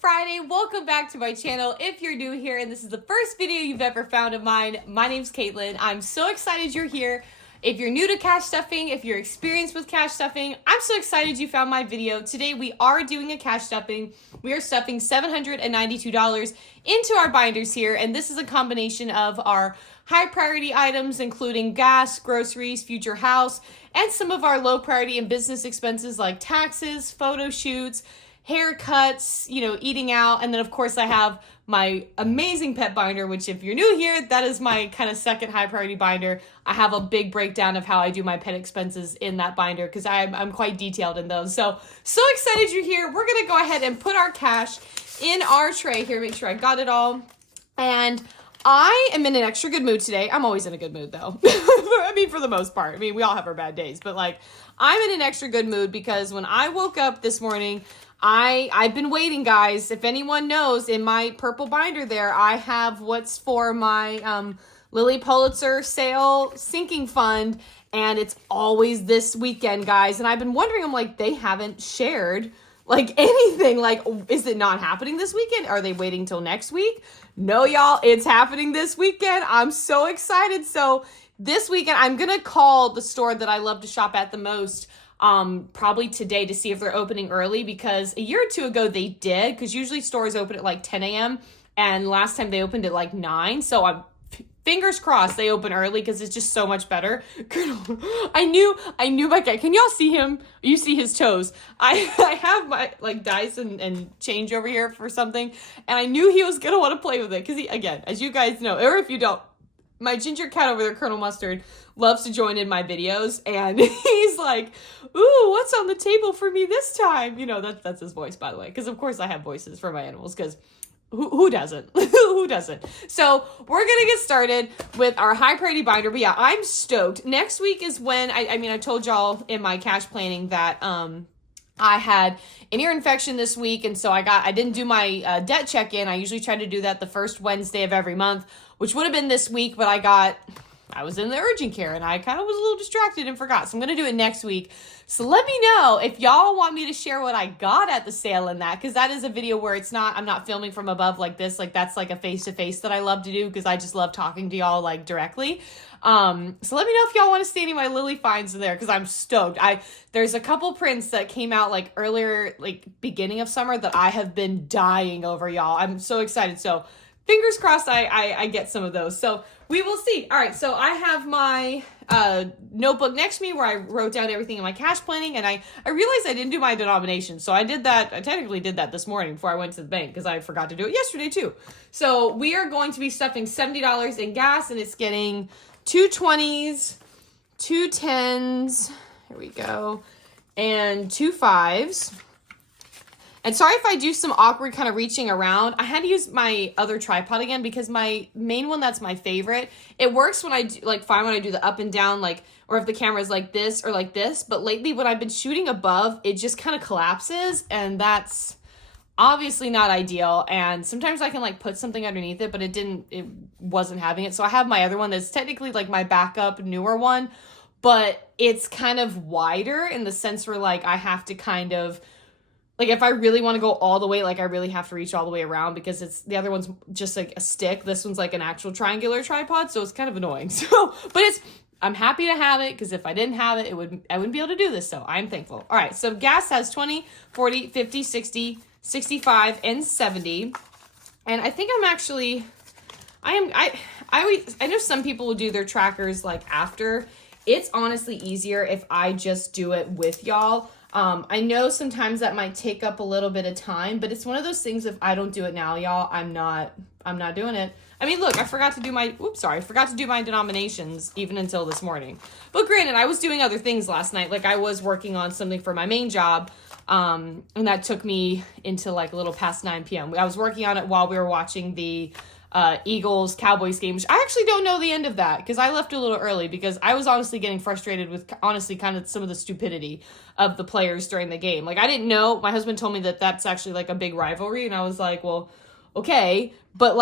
Friday. Welcome back to my channel. If you're new here and this is the first video you've ever found of mine, my name's Caitlin. I'm so excited you're here. If you're new to cash stuffing, if you're experienced with cash stuffing, I'm so excited you found my video. Today we are doing a cash stuffing. We are stuffing $792 into our binders here, and this is a combination of our high priority items, including gas, groceries, future house, and some of our low priority and business expenses like taxes, photo shoots, haircuts, eating out. And then of course I have my amazing pet binder, which if you're new here, that is my kind of second high priority binder. I have a big breakdown of how I do my pet expenses in that binder because I'm quite detailed in those. So excited you're here. We're going to go ahead and put our cash in our tray here. Make sure I got it all. And I am in an extra good mood today. I'm always in a good mood though. I mean, for the most part. I mean, we all have our bad days, but I'm in an extra good mood because when I woke up this morning, I've been waiting, guys. If anyone knows, in my purple binder there, I have what's for my Lily Pulitzer sale sinking fund, and it's always this weekend, guys. And I've been wondering, I'm like, they haven't shared anything. Is it not happening this weekend? Are they waiting till next week? No, y'all, it's happening this weekend. I'm so excited. So this weekend, I'm gonna call the store that I love to shop at the most probably today to see if they're opening early, because a year or two ago they did, because usually stores open at 10 a.m. and last time they opened at 9. So I'm fingers crossed they open early because it's just so much better. I knew my guy. Can y'all see him? You see his toes. I have my dice and change over here for something, and I knew he was gonna want to play with it because he, again, as you guys know, or if you don't, my ginger cat over there, Colonel Mustard, loves to join in my videos, and he's like, ooh, what's on the table for me this time? That's his voice, by the way, because of course I have voices for my animals, because who doesn't? Who doesn't? So we're going to get started with our high priority binder, but yeah, I'm stoked. Next week is when, I told y'all in my cash planning that I had an ear infection this week, and so I didn't do my debt check-in. I usually try to do that the first Wednesday of every month, which would have been this week, but I was in the urgent care and I kind of was a little distracted and forgot. So I'm going to do it next week. So let me know if y'all want me to share what I got at the sale in that, because that is a video where I'm not filming from above like this. That's a face-to-face that I love to do because I just love talking to y'all directly. So let me know if y'all want to see any of my Lily finds in there, because I'm stoked. There's a couple prints that came out earlier, beginning of summer, that I have been dying over, y'all. I'm so excited. So fingers crossed I get some of those. So we will see. All right, so I have my notebook next to me where I wrote down everything in my cash planning, and I realized I didn't do my denomination. So I technically did that this morning before I went to the bank, because I forgot to do it yesterday too. So we are going to be stuffing $70 in gas, and it's getting 2 20s, 2 10s, here we go, and 2 5s. And sorry if I do some awkward kind of reaching around. I had to use my other tripod again because my main one, that's my favorite. It works when I do, fine when I do the up and down, or if the camera's like this or like this. But lately when I've been shooting above, it just kind of collapses, and that's obviously not ideal. And sometimes I can put something underneath it, but it wasn't having it. So I have my other one that's technically my backup newer one, but it's kind of wider in the sense where I have to kind of, if I really want to go all the way, I really have to reach all the way around, because the other one's just a stick. This one's an actual triangular tripod, so it's kind of annoying. So, but I'm happy to have it, because if I didn't have it, I wouldn't be able to do this, so I'm thankful. All right, so gas has 20, 40, 50, 60, 65, and 70. And I think I know some people will do their trackers after. It's honestly easier if I just do it with y'all. I know sometimes that might take up a little bit of time, but it's one of those things, if I don't do it now, y'all, I'm not doing it. I mean, look, I forgot to do my denominations even until this morning. But granted, I was doing other things last night. I was working on something for my main job, and that took me into a little past 9 p.m. I was working on it while we were watching the Eagles Cowboys game, which I actually don't know the end of that, because I left a little early because I was honestly getting frustrated with kind of some of the stupidity of the players during the game. I didn't know. My husband told me that that's actually a big rivalry, and I was like, well, okay, but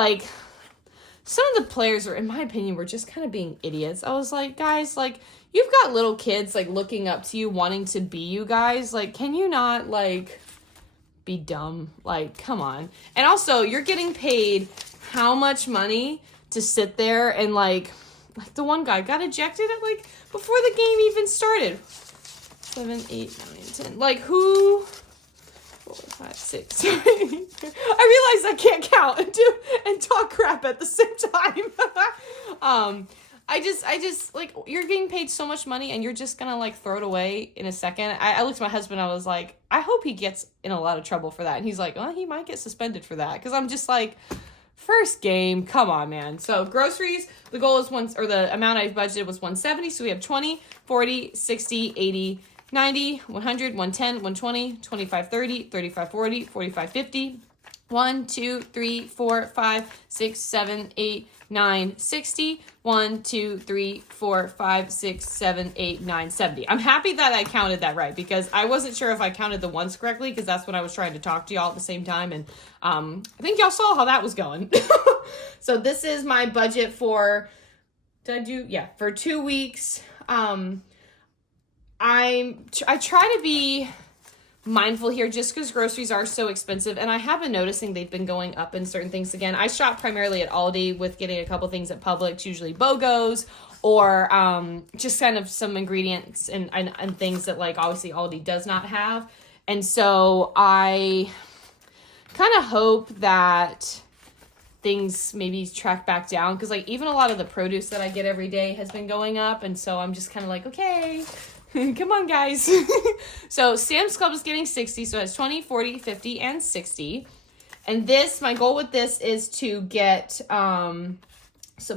some of the players in my opinion, were just kind of being idiots. I was like, guys, you've got little kids looking up to you, wanting to be you guys. Can you not be dumb. Like, come on. And also, you're getting paid how much money to sit there and like the one guy got ejected at like before the game even started. 7, 8, 9, 10. Like, who? 4, 5, 6. I realize I can't count and talk crap at the same time. I just like, you're getting paid so much money and you're just gonna like throw it away in a second. I looked at my husband, I was like, I hope he gets in a lot of trouble for that. And he's like, well, he might get suspended for that. Cause I'm just like, first game, come on, man. So groceries, the goal is the amount I budgeted was 170. So we have 20, 40, 60, 80, 90, 100, 110, 120, 25, 30, 35, 40, 45, 50, 1, 2, 3, 4, 5, 6, 7, 8, 9, 60, 1, 2, 3, 4, 5, 6, 7, 8, 9, 70. I'm happy that I counted that right because I wasn't sure if I counted the ones correctly because that's when I was trying to talk to y'all at the same time. And I think y'all saw how that was going. So this is my budget for, for 2 weeks. I try to be mindful here just because groceries are so expensive, and I have been noticing they've been going up in certain things again. I shop primarily at Aldi with getting a couple things at Publix, usually BOGOs or just kind of some ingredients and things that like obviously Aldi does not have. And so I kind of hope that things maybe track back down because like even a lot of the produce that I get every day has been going up, and so I'm just kind of like, okay, come on, guys. So Sam's Club is getting 60, so it's 20, 40, 50, and 60. And this, my goal with this is to get some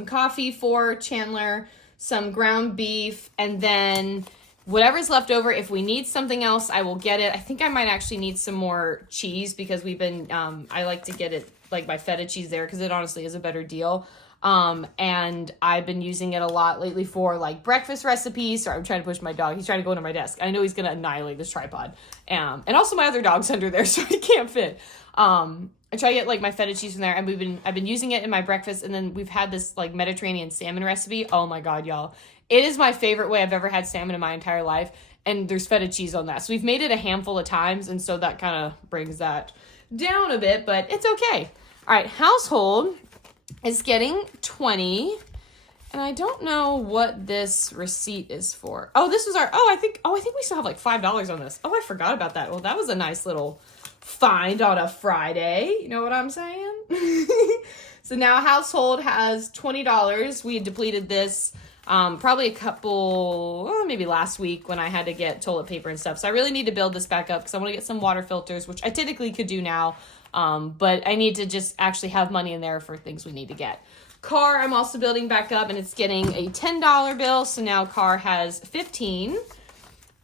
coffee for Chandler, some ground beef, and then whatever's left over, if we need something else, I will get it. I think I might actually need some more cheese because we've been, I like to get it, like my feta cheese there because it honestly is a better deal. And I've been using it a lot lately for like breakfast recipes. Sorry, I'm trying to push my dog. He's trying to go into my desk. I know he's going to annihilate this tripod. And also my other dog's under there, so he can't fit. I try to get like my feta cheese from there, and I've been using it in my breakfast. And then we've had this like Mediterranean salmon recipe. Oh my God, y'all. It is my favorite way I've ever had salmon in my entire life. And there's feta cheese on that. So we've made it a handful of times. And so that kind of brings that down a bit, but it's okay. All right. Household is getting 20. And I don't know what this receipt is for. Oh, this was I think we still have like $5 on this. Oh, I forgot about that. Well, that was a nice little find on a Friday. You know what I'm saying? So now household has $20. We had depleted this probably a couple, maybe last week when I had to get toilet paper and stuff. So I really need to build this back up because I want to get some water filters, which I typically could do now. But I need to just actually have money in there for things we need to get. Car, I'm also building back up, and it's getting a $10 bill. So now car has 15.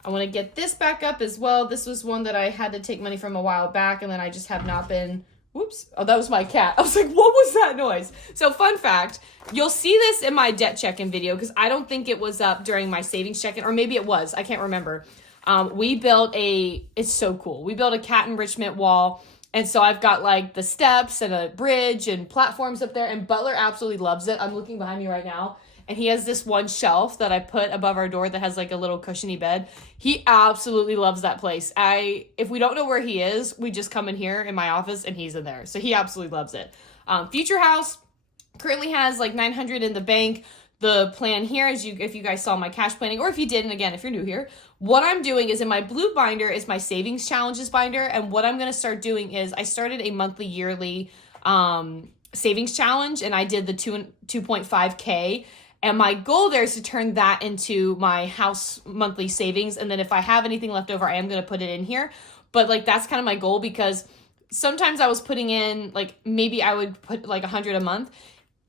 I want to get this back up as well. This was one that I had to take money from a while back, and then I just have not been. Whoops. Oh, that was my cat. I was like, what was that noise? So fun fact, you'll see this in my debt check-in video because I don't think it was up during my savings check-in, or maybe it was. I can't remember. It's so cool. We built a cat enrichment wall. And so I've got like the steps and a bridge and platforms up there, and Butler absolutely loves it. I'm looking behind me right now, and he has this one shelf that I put above our door that has like a little cushiony bed. He absolutely loves that place. If we don't know where he is, we just come in here in my office and he's in there. So he absolutely loves it. Future house currently has like 900 in the bank. The plan here is if you guys saw my cash planning, or if you didn't, again, if you're new here, what I'm doing is in my blue binder is my savings challenges binder. And what I'm going to start doing is I started a monthly yearly savings challenge, and I did the 2.5K. And my goal there is to turn that into my house monthly savings. And then if I have anything left over, I am going to put it in here. But like, that's kind of my goal because sometimes I was putting in like, maybe I would put like 100 a month.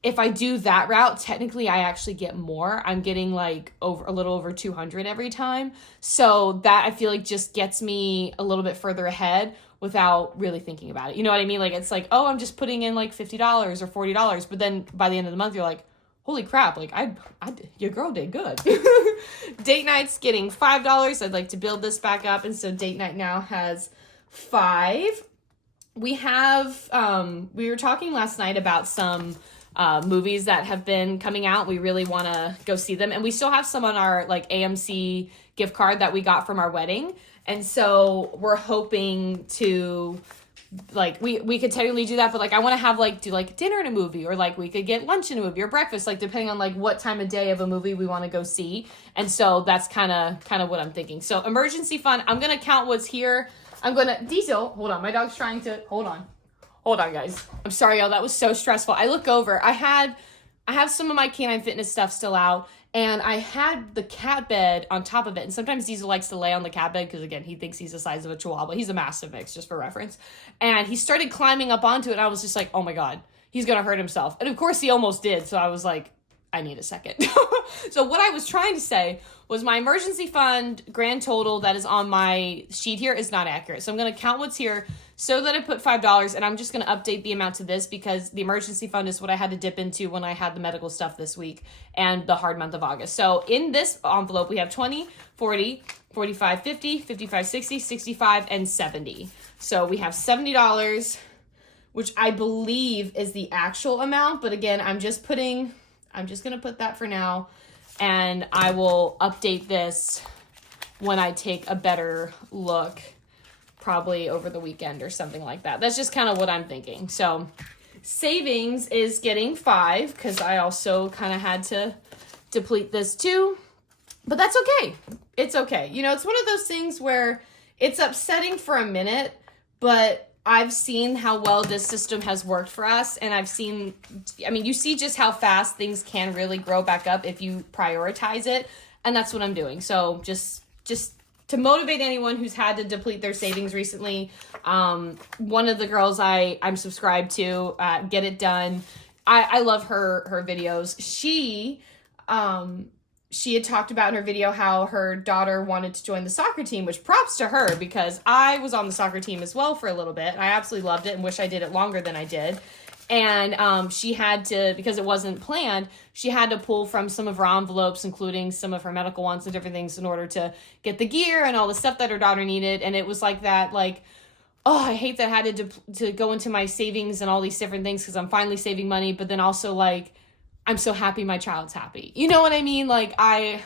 If I do that route, technically I actually get more. I'm getting like a little over 200 every time. So that I feel like just gets me a little bit further ahead without really thinking about it. You know what I mean? Like it's like, oh, I'm just putting in like $50 or $40. But then by the end of the month, you're like, holy crap, like your girl did good. Date night's getting $5. I'd like to build this back up. And so date night now has 5. We have, we were talking last night about some movies that have been coming out. We really want to go see them. And we still have some on our like AMC gift card that we got from our wedding. And so we're hoping to like, we could technically do that, but like I want to have like do like dinner in a movie, or like we could get lunch in a movie or breakfast, like depending on like what time of day of a movie we want to go see. And so that's kind of what I'm thinking. So emergency fund, I'm going to count what's here. I'm going to Diesel, hold on. My dog's trying to hold on, guys. I'm sorry, y'all. That was so stressful. I look over, I have some of my canine fitness stuff still out, and I had the cat bed on top of it. And sometimes Diesel likes to lay on the cat bed because, again, he thinks he's the size of a chihuahua. He's a mastiff mix, just for reference. And he started climbing up onto it, and I was just like, oh my God, he's going to hurt himself. And of course he almost did. So I was like, I need a second. So what I was trying to say was my emergency fund grand total that is on my sheet here is not accurate. So I'm going to count what's here so that I put $5, and I'm just going to update the amount to this because the emergency fund is what I had to dip into when I had the medical stuff this week and the hard month of August. So in this envelope, we have 20, 40, 45, 50, 55, 60, 65, and 70. So we have $70, which I believe is the actual amount. But again, I'm just going to put that for now, and I will update this when I take a better look, probably over the weekend or something like that. That's just kind of what I'm thinking. So savings is getting 5 because I also kind of had to deplete this too, but that's okay. It's okay. You know, it's one of those things where it's upsetting for a minute, but I've seen how well this system has worked for us. And you see just how fast things can really grow back up if you prioritize it. And that's what I'm doing. So just to motivate anyone who's had to deplete their savings recently, one of the girls I'm subscribed to, Get It Done. I love her videos. She had talked about in her video how her daughter wanted to join the soccer team, which props to her because I was on the soccer team as well for a little bit. And I absolutely loved it and wish I did it longer than I did. And she had to, because it wasn't planned, she had to pull from some of her envelopes, including some of her medical ones and different things in order to get the gear and all the stuff that her daughter needed. And it was like that, like, oh, I hate that I had to go into my savings and all these different things because I'm finally saving money. But then also like, I'm so happy my child's happy. You know what I mean? Like I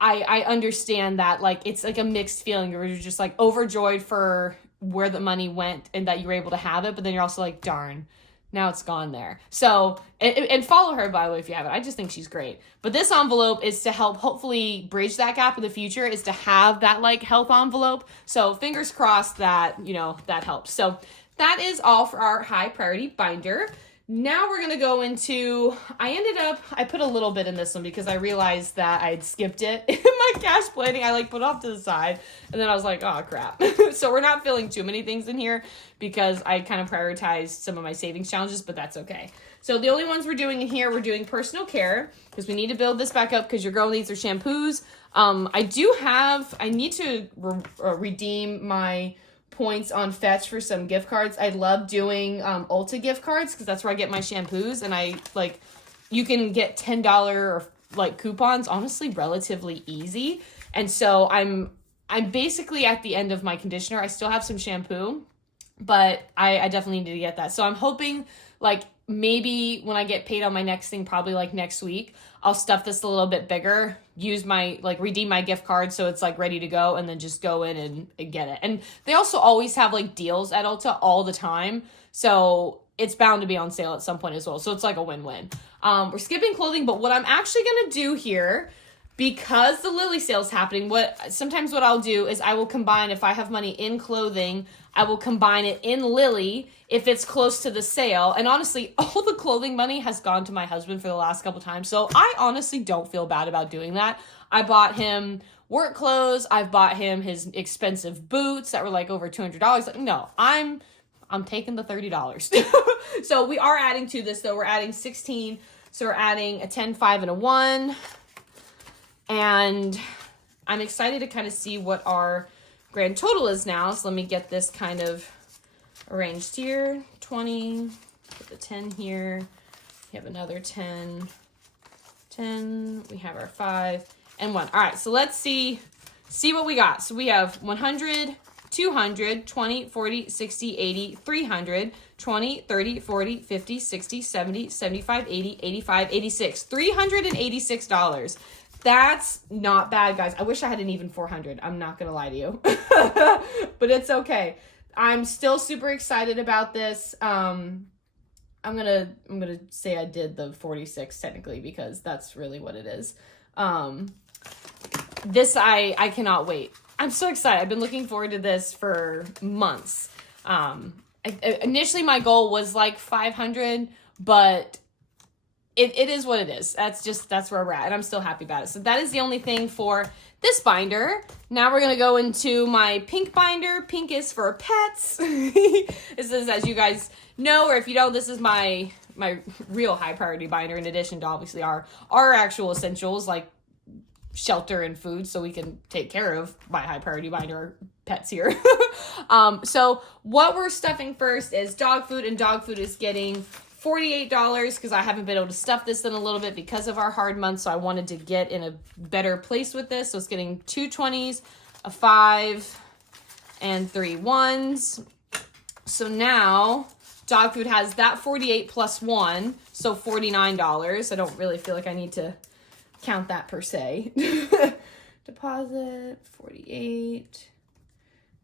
understand that, like, it's like a mixed feeling where you're just like overjoyed for where the money went and that you were able to have it. But then you're also like, darn, now it's gone there. So, and follow her, by the way, if you haven't. I just think she's great. But this envelope is to help hopefully bridge that gap in the future, is to have that like health envelope. So fingers crossed that, you know, that helps. So that is all for our high priority binder. Now we're going to go into, I put a little bit in this one because I realized that I had skipped it in my cash planning. I like put it off to the side and then I was like, oh crap. So we're not filling too many things in here because I kind of prioritized some of my savings challenges, but that's okay. So the only ones we're doing in here, we're doing personal care because we need to build this back up because your girl needs her shampoos. I need to redeem my points on Fetch for some gift cards. I love doing Ulta gift cards because that's where I get my shampoos, and you can get $10 or like coupons, honestly relatively easy. And so I'm basically at the end of my conditioner. I still have some shampoo, but I definitely need to get that. So I'm hoping like maybe when I get paid on my next thing, probably like next week, I'll stuff this a little bit bigger, use my, like redeem my gift card so it's like ready to go, and then just go in and get it. And they also always have like deals at Ulta all the time. So it's bound to be on sale at some point as well. So it's like a win-win. We're skipping clothing, but what I'm actually going to do here, because the Lily sale is happening, what I'll do is I will combine, if I have money in clothing, I will combine it in Lily if it's close to the sale. And honestly, all the clothing money has gone to my husband for the last couple times. So I honestly don't feel bad about doing that. I bought him work clothes. I've bought him his expensive boots that were like over $200. Like, no, I'm taking the $30. So we are adding to this though. We're adding 16. So we're adding a 10, 5, and a 1. And I'm excited to kind of see what our grand total is now. So let me get this kind of arranged here. 20, put the 10 here. We have another 10, 10. We have our 5 and 1. All right, so let's see what we got. So we have 100, 200, 20, 40, 60, 80, 300, 20, 30, 40, 50, 60, 70, 75, 80, 85, 86. $386. That's not bad, guys. I wish I had an even 400. I'm not going to lie to you. But it's okay. I'm still super excited about this. I'm gonna say I did the 46 technically because that's really what it is. This I cannot wait. I'm so excited. I've been looking forward to this for months. Initially my goal was like 500, but it is what it is. That's where we're at, and I'm still happy about it. So that is the only thing for this binder. Now we're gonna go into my pink binder. Pink is for pets. This is, as you guys know, or if you don't, this is my real high priority binder, in addition to obviously our actual essentials like shelter and food, so we can take care of my high priority binder pets here. So what we're stuffing first is dog food, and dog food is getting $48 because I haven't been able to stuff this in a little bit because of our hard month, so I wanted to get in a better place with this. So it's getting 2 20s, a 5, and 3 1s. So now dog food has that 48 plus 1, so $49. I don't really feel like I need to count that per se. Deposit 48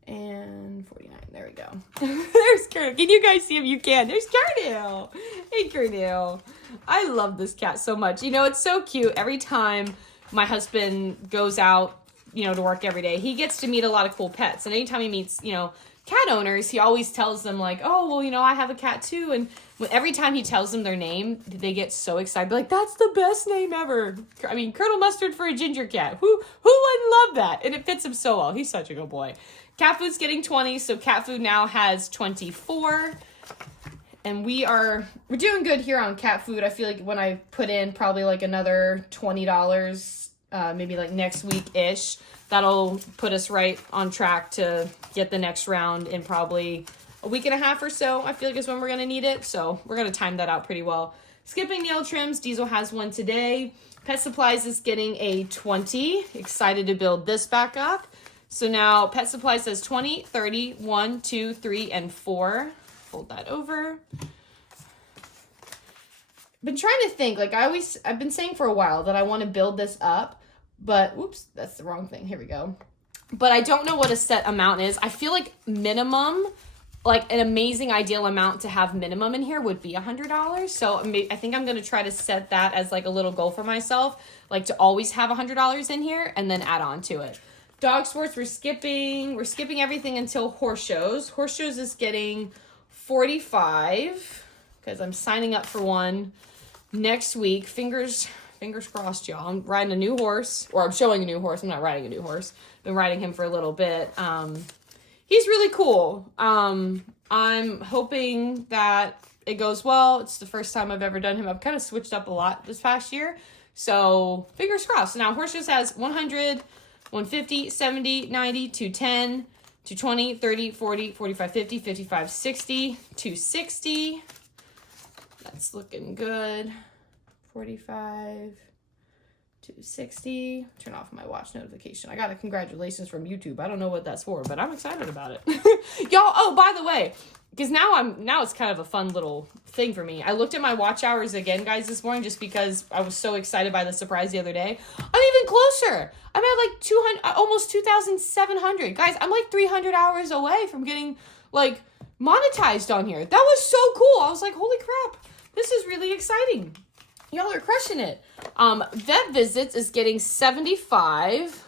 and 49. There we go. There's Colonel. Can you guys see him? You can. There's Colonel. Hey, Colonel. I love this cat so much. You know, it's so cute. Every time my husband goes out, you know, to work every day, he gets to meet a lot of cool pets. And anytime he meets, you know, cat owners, he always tells them like, oh, well, you know, I have a cat too. And every time he tells them their name, they get so excited. Like, that's the best name ever. I mean, Colonel Mustard for a ginger cat. Who wouldn't love that? And it fits him so well. He's such a good boy. Cat food's getting 20, so cat food now has 24. And we're doing good here on cat food. I feel like when I put in probably like another $20, maybe like next week-ish, that'll put us right on track to get the next round in probably a week and a half or so. I feel like is when we're going to need it, so we're going to time that out pretty well. Skipping nail trims, Diesel has one today. Pet supplies is getting a 20. Excited to build this back up. So now Pet Supply says 20, 30, 1, 2, 3, and 4. Fold that over. Been trying to think, like I've been saying for a while that I want to build this up, but oops, that's the wrong thing. Here we go. But I don't know what a set amount is. I feel like minimum, like an amazing ideal amount to have minimum in here would be $100. So I think I'm going to try to set that as like a little goal for myself, like to always have $100 in here and then add on to it. Dog sports, we're skipping everything until horse shows. Horse shows is getting 45 because I'm signing up for one next week. Fingers crossed, y'all. I'm riding a new horse, or I'm showing a new horse. I'm not riding a new horse. Been riding him for a little bit. He's really cool. I'm hoping that it goes well. It's the first time I've ever done him. I've kind of switched up a lot this past year. So fingers crossed. Now horse shows has 100, 150, 70, 90, 210, 220, 30, 40, 45, 50, 55, 60, 260. That's looking good. 45, 260. Turn off my watch notification. I got a congratulations from YouTube. I don't know what that's for, but I'm excited about it. Y'all, oh, by the way, because now it's kind of a fun little thing for me. I looked at my watch hours again, guys, this morning just because I was so excited by the surprise the other day. I'm even closer. I'm at like 200, almost 2,700. Guys, I'm like 300 hours away from getting like monetized on here. That was so cool. I was like, holy crap, this is really exciting. Y'all are crushing it. Vet visits is getting 75.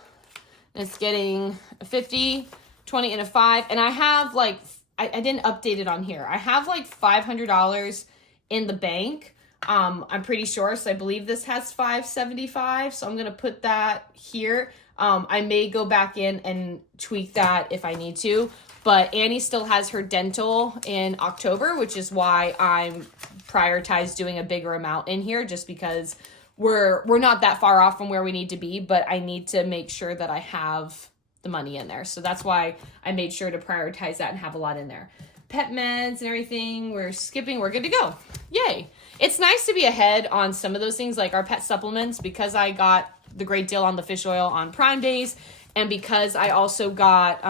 And it's getting a 50, 20, and a 5. And I have like, I didn't update it on here. I have like $500 in the bank. I'm pretty sure. So I believe this has 575. So I'm going to put that here. I may go back in and tweak that if I need to. But Annie still has her dental in October, which is why I'm prioritized doing a bigger amount in here, just because we're not that far off from where we need to be, but I need to make sure that I have the money in there. So that's why I made sure to prioritize that and have a lot in there. Pet meds and everything, we're skipping, we're good to go. Yay. It's nice to be ahead on some of those things, like our pet supplements, because I got the great deal on the fish oil on Prime days. And because I also got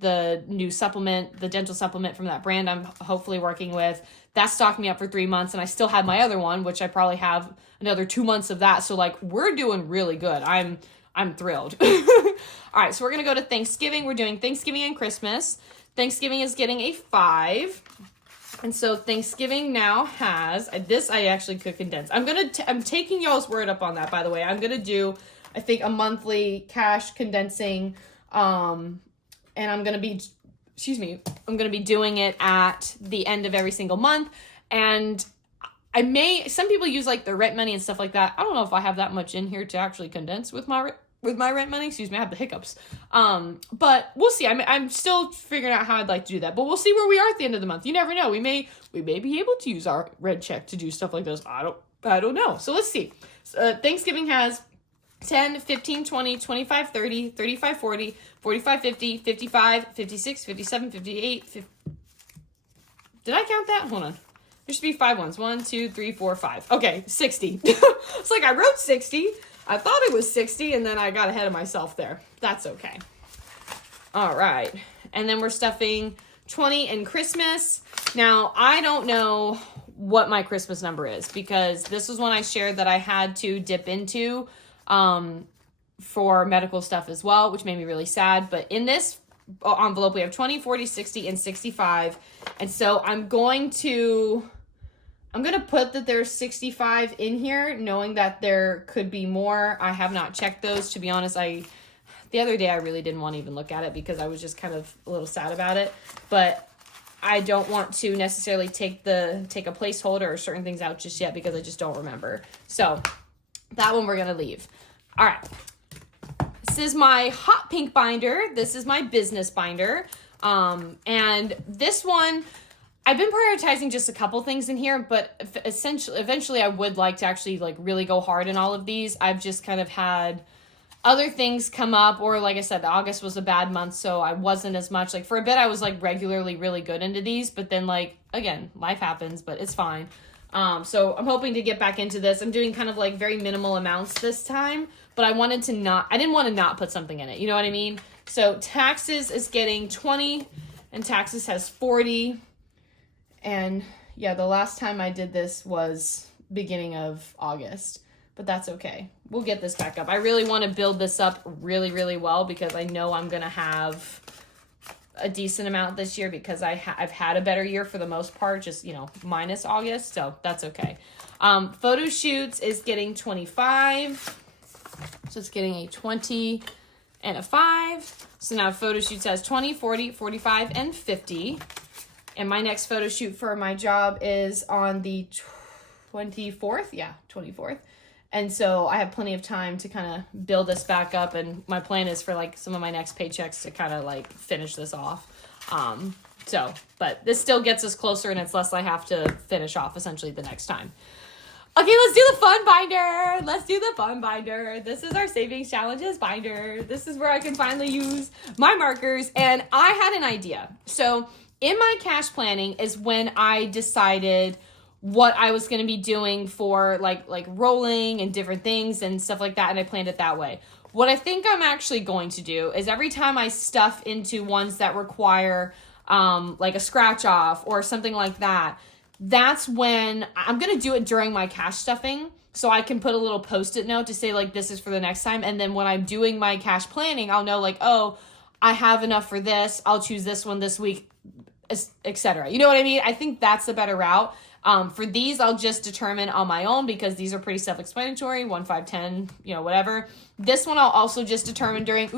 the new supplement, the dental supplement from that brand I'm hopefully working with, that stocked me up for 3 months. And I still have my other one, which I probably have another 2 months of that. So like we're doing really good. I'm thrilled. All right, so we're going to go to Thanksgiving. We're doing Thanksgiving and Christmas. Thanksgiving is getting a 5. And so Thanksgiving now has, this I actually could condense. I'm taking y'all's word up on that, by the way. I'm going to do, I think, a monthly cash condensing, and I'm going to be doing it at the end of every single month. And some people use like the rent money and stuff like that. I don't know if I have that much in here to actually condense with my rent money. Excuse me, I have the hiccups. But we'll see. I'm still figuring out how I'd like to do that. But we'll see where we are at the end of the month. You never know. We may be able to use our red check to do stuff like this. I don't know. So let's see. Thanksgiving has 10, 15, 20, 25, 30, 35, 40, 45, 50, 55, 56, 57, 58, 50. Did I count that? Hold on. There should be 5 ones. 1, 2, 3, 4, 5. Okay, 60. It's like I wrote 60. I thought it was 60, and then I got ahead of myself there. That's okay. All right. And then we're stuffing 20 in Christmas. Now, I don't know what my Christmas number is, because this was one I shared that I had to dip into for medical stuff as well, which made me really sad. But in this envelope, we have 20, 40, 60, and 65. And so I'm going to put that there's 65 in here, knowing that there could be more. I have not checked those. To be honest, the other day I really didn't want to even look at it because I was just kind of a little sad about it. But I don't want to necessarily take a placeholder or certain things out just yet because I just don't remember. So that one we're going to leave. All right. This is my hot pink binder. This is my business binder. And this one, I've been prioritizing just a couple things in here, but eventually I would like to actually like really go hard in all of these. I've just kind of had other things come up, or like I said, August was a bad month, so I wasn't as much. Like for a bit I was like regularly really good into these, but then like, again, life happens, but it's fine. So I'm hoping to get back into this. I'm doing kind of like very minimal amounts this time, but I didn't want to not put something in it. You know what I mean? So taxes is getting 20 and taxes has 40. And yeah, the last time I did this was beginning of August, but that's okay. We'll get this back up. I really want to build this up really, really well because I know I'm going to have a decent amount this year because I've had a better year for the most part, just, minus August. So that's okay. Photo shoots is getting 25. So it's getting a 20 and a 5. So now photo shoots has 20, 40, 45, and 50. And my next photo shoot for my job is on the 24th. Yeah, 24th. And so I have plenty of time to kind of build this back up. And my plan is for like some of my next paychecks to kind of like finish this off. But this still gets us closer and it's less I have to finish off essentially the next time. Okay, let's do the fun binder. This is our savings challenges binder. This is where I can finally use my markers. And I had an idea. So in my cash planning is when I decided what I was going to be doing for like rolling and different things and stuff like that. And I planned it that way. What I think I'm actually going to do is every time I stuff into ones that require like a scratch off or something like that, that's when I'm going to do it during my cash stuffing. So I can put a little post-it note to say like, this is for the next time. And then when I'm doing my cash planning, I'll know like, oh, I have enough for this. I'll choose this one this week, etc. You know what I mean? I think that's the better route. For these, I'll just determine on my own because these are pretty self-explanatory, 1, 5, 10, whatever. This one I'll also just determine during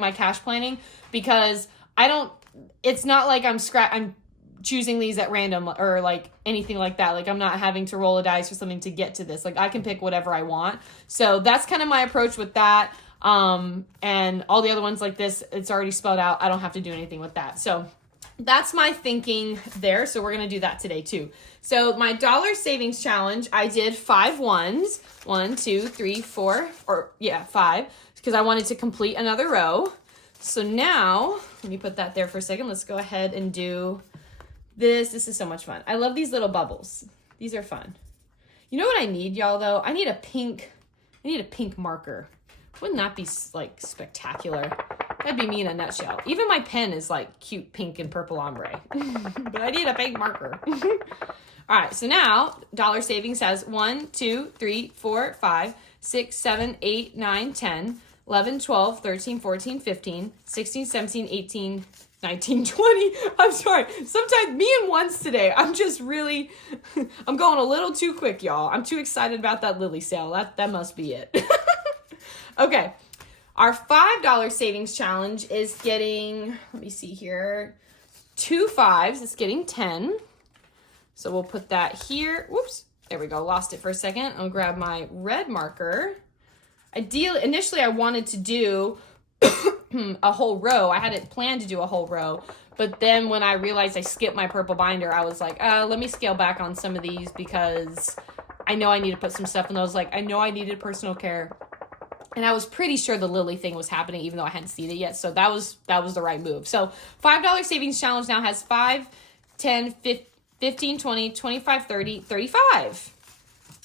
my cash planning because it's not like I'm choosing these at random or like anything like that. Like I'm not having to roll a dice for something to get to this. Like I can pick whatever I want. So that's kind of my approach with that. And all the other ones like this, it's already spelled out. I don't have to do anything with that. So that's my thinking there. So we're going to do that today too. So my dollar savings challenge, I did 5 ones. 1, 2, 3, 4, 5, because I wanted to complete another row. So now, let me put that there for a second. Let's go ahead and do this. This is so much fun. I love these little bubbles. These are fun. You know what I need, y'all, though? I need a pink marker. Wouldn't that be like spectacular? That'd be me in a nutshell. Even my pen is like cute pink and purple ombre. But I need a pink marker. All right, so now dollar savings has 1, 2, 3, 4, 5, 6, 7, 8, 9, 10, 11, 12, 13, 14, 15, 16, 17, 18, 19, 20. I'm sorry. Sometimes me and ones today, I'm just really, I'm going a little too quick, y'all. I'm too excited about that Lily sale. That must be it. Okay. Our $5 savings challenge is getting, let me see here, 2 5s. It's getting 10. So we'll put that here. Whoops. There we go. Lost it for a second. I'll grab my red marker. Initially I wanted to do a whole row. I hadn't planned to do a whole row, but then when I realized I skipped my purple binder, I was like, let me scale back on some of these because I know I need to put some stuff in those. Like, I know I needed personal care. And I was pretty sure the Lily thing was happening, even though I hadn't seen it yet. So that was the right move. So $5 savings challenge now has 5, 10, 15, 20, 25, 30, 35.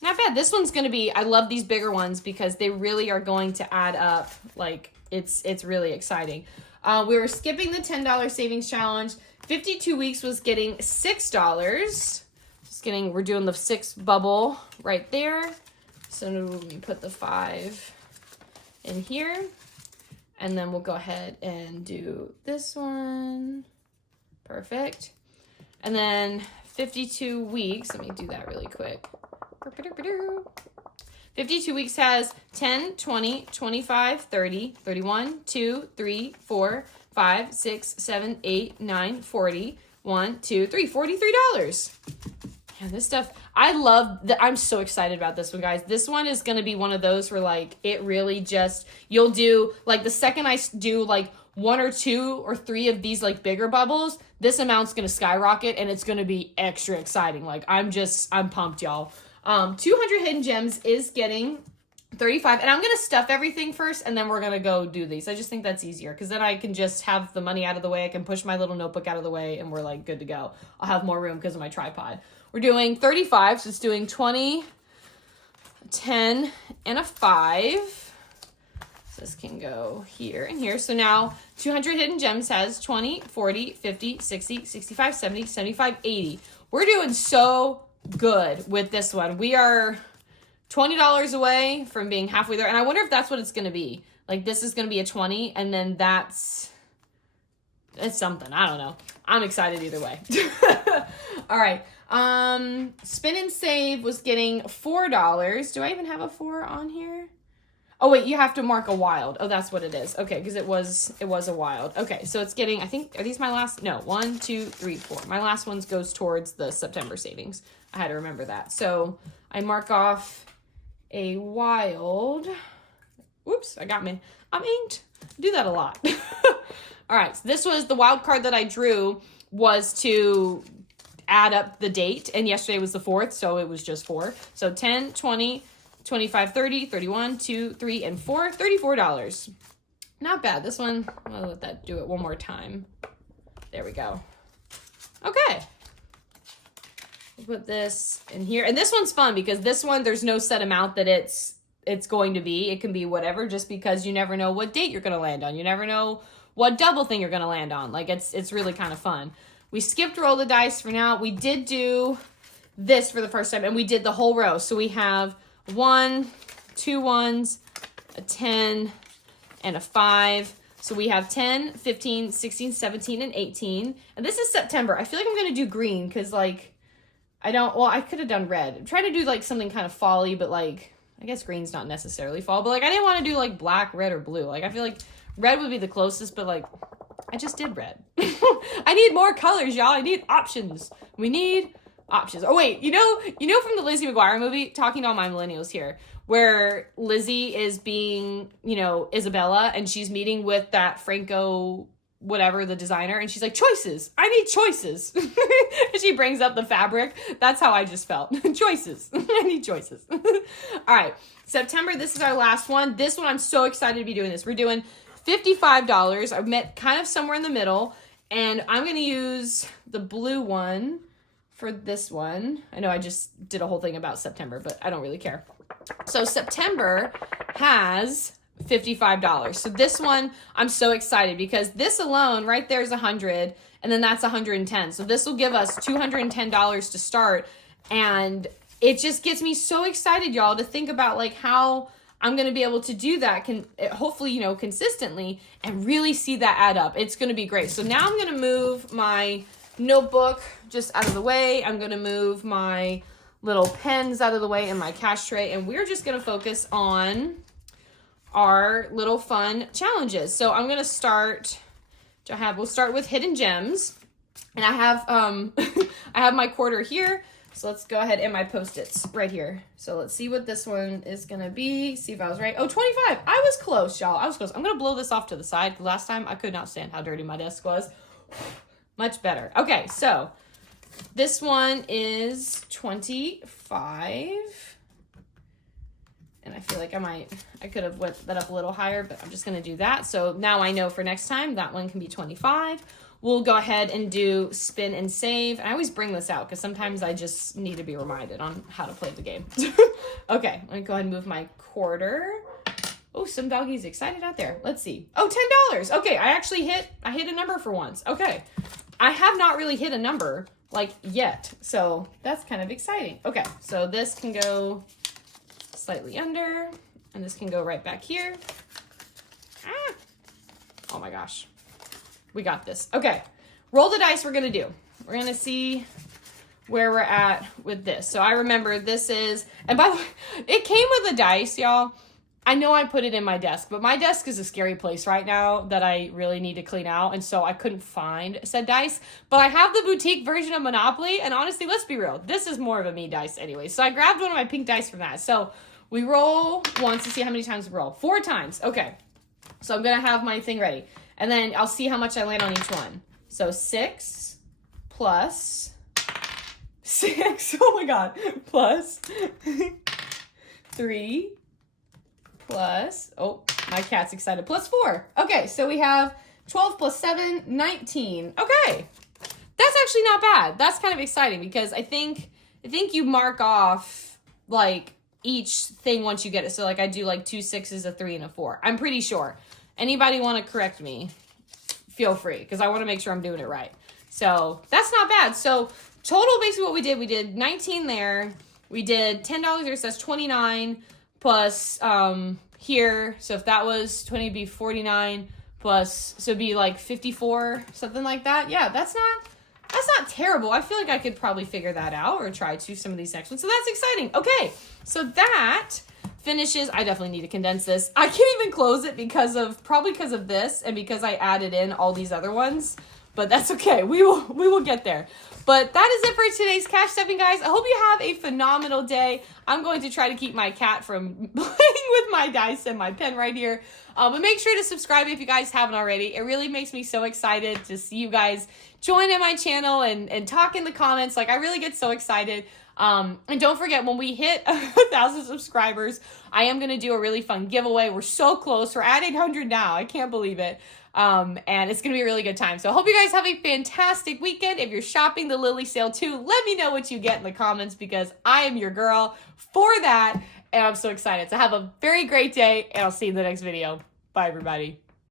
Not bad. This one's going to be, I love these bigger ones because they really are going to add up. Like, it's really exciting. We were skipping the $10 savings challenge. 52 weeks was getting $6. We're doing the 6 bubble right there. So let me put the 5 in here. And then we'll go ahead and do this one. Perfect. And then 52 weeks, let me do that really quick. 52 weeks has 10, 20, 25, 30, 31, 2, 3, 4, 5, 6, 7, 8, 9, 40, 1, 2, 3, $43. Yeah, this stuff, I'm so excited about this one, guys. This one is going to be one of those where, like, it really just, you'll do, like, the second I do, like, 1 or 2 or 3 of these, like, bigger bubbles, this amount's going to skyrocket, and it's going to be extra exciting. Like, I'm pumped, y'all. 200 hidden gems is getting 35, and I'm going to stuff everything first, and then we're going to go do these. I just think that's easier, because then I can just have the money out of the way. I can push my little notebook out of the way, and we're, like, good to go. I'll have more room because of my tripod. We're doing 35, so it's doing 20, 10, and a 5. So this can go here and here. So now 200 hidden gems has 20, 40, 50, 60, 65, 70, 75, 80. We're doing so good with this one. We are $20 away from being halfway there. And I wonder if that's what it's going to be. Like, this is going to be a 20, and then it's something. I don't know. I'm excited either way. All right. Spin and save was getting $4. Do I even have a 4 on here? Oh wait, you have to mark a wild. Oh, that's what it is. Okay, because it was a wild. Okay, so it's getting, I think, are these my last? No, 1, 2, 3, 4. My last one goes towards the September savings. I had to remember that. So I mark off a wild. Whoops, I got me. I'm inked. Do that a lot. All right, so this was the wild card that I drew was to add up the date, and yesterday was the 4th, so it was just 4. So 10, 20, 25, 30, 31, 2, 3, and 4, $34. Not bad. This one, I'll let that do it one more time. There we go. Okay. We'll put this in here. And this one's fun because this one, there's no set amount that it's going to be. It can be whatever, just because you never know what date you're going to land on. You never know what double thing you're going to land on. Like, it's really kind of fun. We skipped roll the dice for now. We did do this for the first time, and we did the whole row. So we have 1, 2 ones, a 10, and a 5. So we have 10, 15, 16, 17, and 18. And this is September. I feel like I'm going to do green because, like, I could have done red. I'm trying to do, like, something kind of fall-y, but, like, I guess green's not necessarily fall. But, like, I didn't want to do, like, black, red, or blue. Like, I feel like red would be the closest, but, like, I just did red. I need more colors, y'all. I need options. We need options. Oh, wait, you know from the Lizzie McGuire movie, talking to all my millennials here, where Lizzie is being, Isabella, and she's meeting with that Franco, whatever, the designer, and she's like, choices. I need choices. And she brings up the fabric. That's how I just felt. Choices. I need choices. All right, September, this is our last one. This one, I'm so excited to be doing this. We're doing $55. I met kind of somewhere in the middle, and I'm going to use the blue one for this one. I know I just did a whole thing about September, but I don't really care. So September has $55. So this one, I'm so excited because this alone right there is 100, and then that's 110. So this will give us $210 to start, and it just gets me so excited, y'all, to think about like how I'm going to be able to do that, hopefully, you know, consistently, and really see that add up. It's going to be great. So now I'm going to move my notebook just out of the way. I'm going to move my little pens out of the way in my cash tray, and we're just going to focus on our little fun challenges. So I'm going to start, we'll start with hidden gems, and I have, I have my quarter here. So let's go ahead and my Post-its right here. So let's see what this one is going to be. See if I was right. Oh, 25. I was close, y'all. I was close. I'm going to blow this off to the side. Last time I could not stand how dirty my desk was. Much better. Okay, so this one is 25. And I feel like I could have went that up a little higher, but I'm just going to do that. So now I know for next time that one can be 25. We'll go ahead and do spin and save. I always bring this out because sometimes I just need to be reminded on how to play the game. Okay, let me go ahead and move my quarter. Oh, some doggies excited out there. Let's see. Oh, $10. Okay, I hit a number for once. Okay, I have not really hit a number like yet, so that's kind of exciting. Okay, so this can go slightly under, and this can go right back here. Ah! Oh my gosh. We got this. Okay, roll the dice we're gonna do. We're gonna see where we're at with this. So I remember this is, and by the way, it came with a dice, y'all. I know I put it in my desk, but my desk is a scary place right now that I really need to clean out, and so I couldn't find said dice. But I have the boutique version of Monopoly, and honestly, let's be real, this is more of a me dice anyway. So I grabbed one of my pink dice from that. So we roll once to see how many times we roll. 4 times. Okay, so I'm gonna have my thing ready. And then I'll see how much I land on each one. So 6 plus 6, oh my God, plus 3 plus, oh, my cat's excited, plus 4. Okay, so we have 12 plus 7, 19. Okay, that's actually not bad. That's kind of exciting because I think you mark off like each thing once you get it. So like I do like 2 6s, a 3, and a 4. I'm pretty sure. Anybody want to correct me? Feel free, because I want to make sure I'm doing it right. So that's not bad. So total, basically what we did 19 there. We did $10 there, so that's 29 plus here. So if that was 20, it'd be 49 plus, so it'd be like 54, something like that. Yeah, that's not terrible. I feel like I could probably figure that out or try to some of these next ones. So that's exciting. Okay, so that finishes. I definitely need to condense this. I can't even close it probably because of this and because I added in all these other ones, but that's okay. We will get there. But that is it for today's cash stuffing, guys. I hope you have a phenomenal day. I'm going to try to keep my cat from playing with my dice and my pen right here. But make sure to subscribe if you guys haven't already. It really makes me so excited to see you guys join in my channel and talk in the comments. Like, I really get so excited. And don't forget, when we hit 1,000 subscribers, I am going to do a really fun giveaway. We're so close. We're at 800 now. I can't believe it. And it's going to be a really good time. So I hope you guys have a fantastic weekend. If you're shopping the Lily sale too, let me know what you get in the comments because I am your girl for that. And I'm so excited. So have a very great day, and I'll see you in the next video. Bye, everybody.